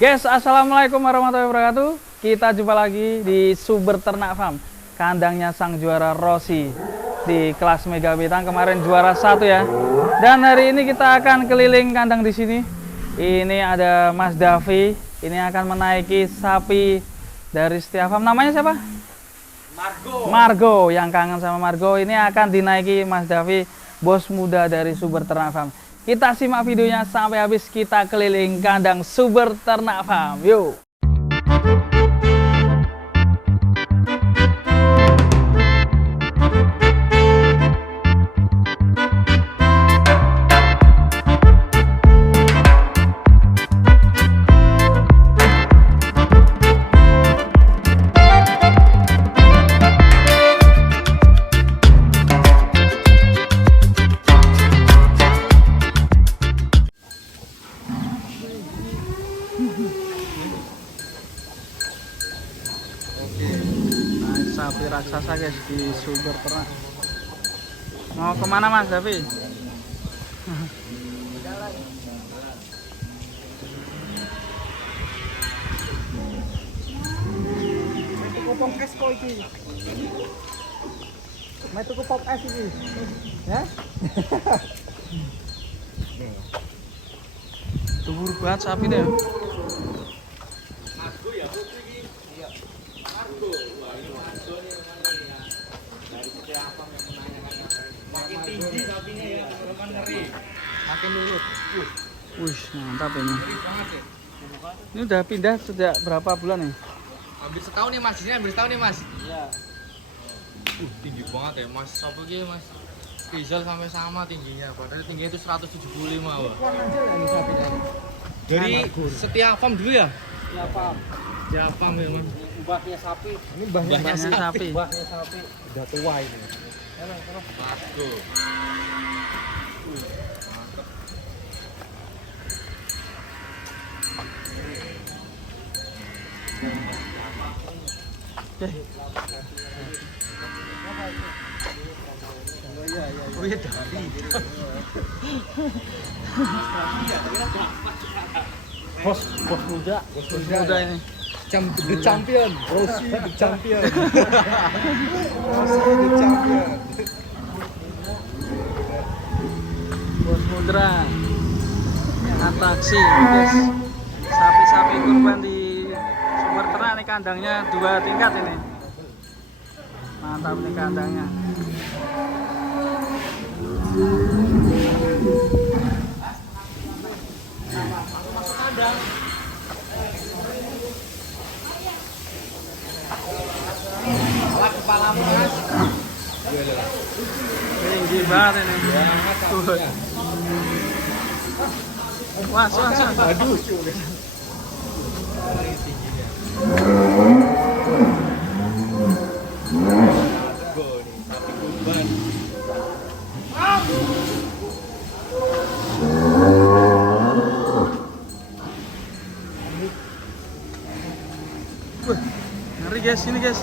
Guys, assalamualaikum warahmatullahi wabarakatuh. Kita jumpa lagi di Sumber Ternak Farm, kandangnya sang juara Rossi di kelas Mega Bintang, kemarin juara 1 ya. Dan hari ini kita akan keliling kandang di sini. Ini ada Mas Davi, ini akan menaiki sapi dari Setia Farm. Namanya siapa? Margo. Yang kangen sama Margo ini akan dinaiki Mas Davi, bos muda dari Sumber Ternak Farm. Kita simak videonya sampai habis, kita keliling kandang Sumber Ternak Farm. Yuk. Sapi raksasa guys di Sumber Ternak. Mau kemana Mas Davi? Tuku pop es kok iki. Mai tuku pop es iki. Ya? Tubur banget sapi deh. Makin tinggi sapinya ya, teman ngeri. Makin lurus. Wih, mantap ini. Ini udah pindah sejak berapa bulan nih? Hampir setahun nih Mas, di sini hampir setahun nih Mas. Iya. Tinggi banget ya Mas, sapi ini Mas. Rizal sampai sama tingginya, padahal tingginya itu 175 Wah. Dari Setia Farm dulu ya? Ya Pak. Setia Farm ya Mas. Mbahnya sapi. Ini mbahnya sapi. Mbahnya sapi. Udah tua ini. Margo. Mantap. Oh iya Davi. Bos muda. Bos muda ini. The champion, Rossi the champion. Rossi the champion. Bos muda. Atraksi guys. Sapi-sapi kurban di Sumber Ternak nih, kandangnya 2 tingkat ini. Mantap nih kandangnya. Masuk kandang. Alat kepala Mas. Tinggi banget ini. Wah. Aduh. Ngeri guys, ini guys.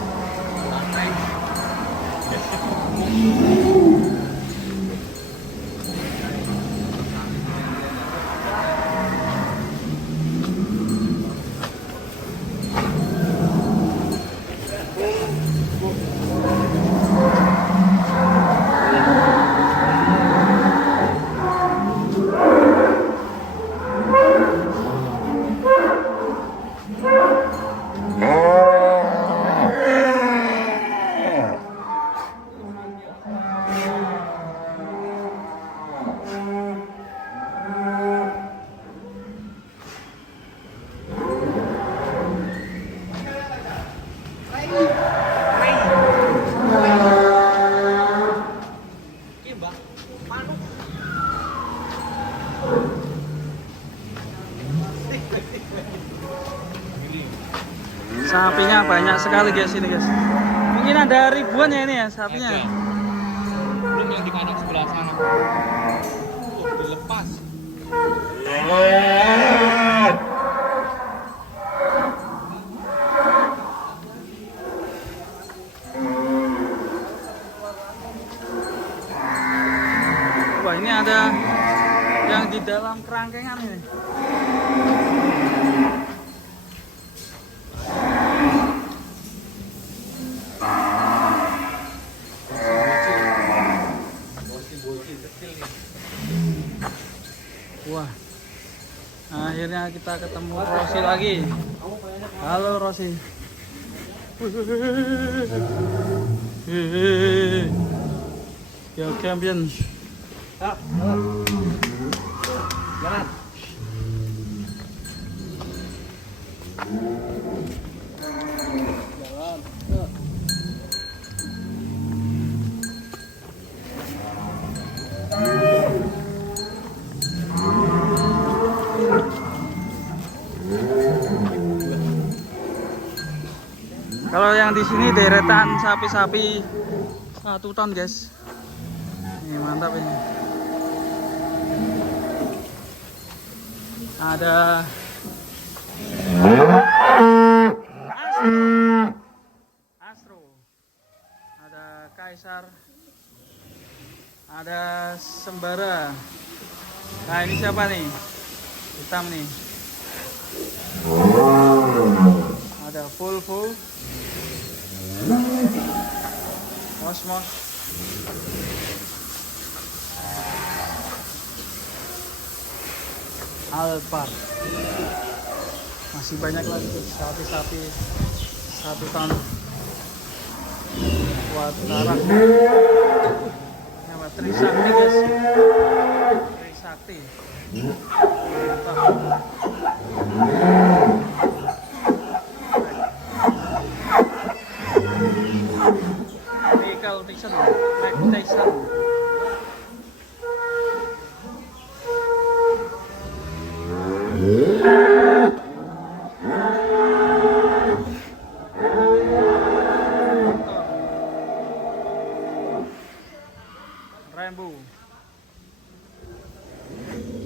Sapinya banyak sekali guys ini guys. Mungkin ada ribuan ya ini ya sapinya. Ada. Belum yang di kandang sebelah sana. Dilepas. Wah, ini ada yang di dalam kerangkengan ini. akhirnya kita ketemu Rosi lagi. Halo Rosi. Yo champion. Jalan. Kalau yang di sini deretan sapi-sapi 1 ton guys. Ini mantap ini. Ada Astro, ada Kaisar, ada Sembara. Nah ini siapa nih? Hitam nih. Ada Volvo, Mos, Alphard. Masih banyak lagi tuh sapi-sapi 1 ton buat darah. Ini apa? Trisakti guys. Trisakti. Mantap. Michael Tyson. Rainbow.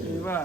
Siva.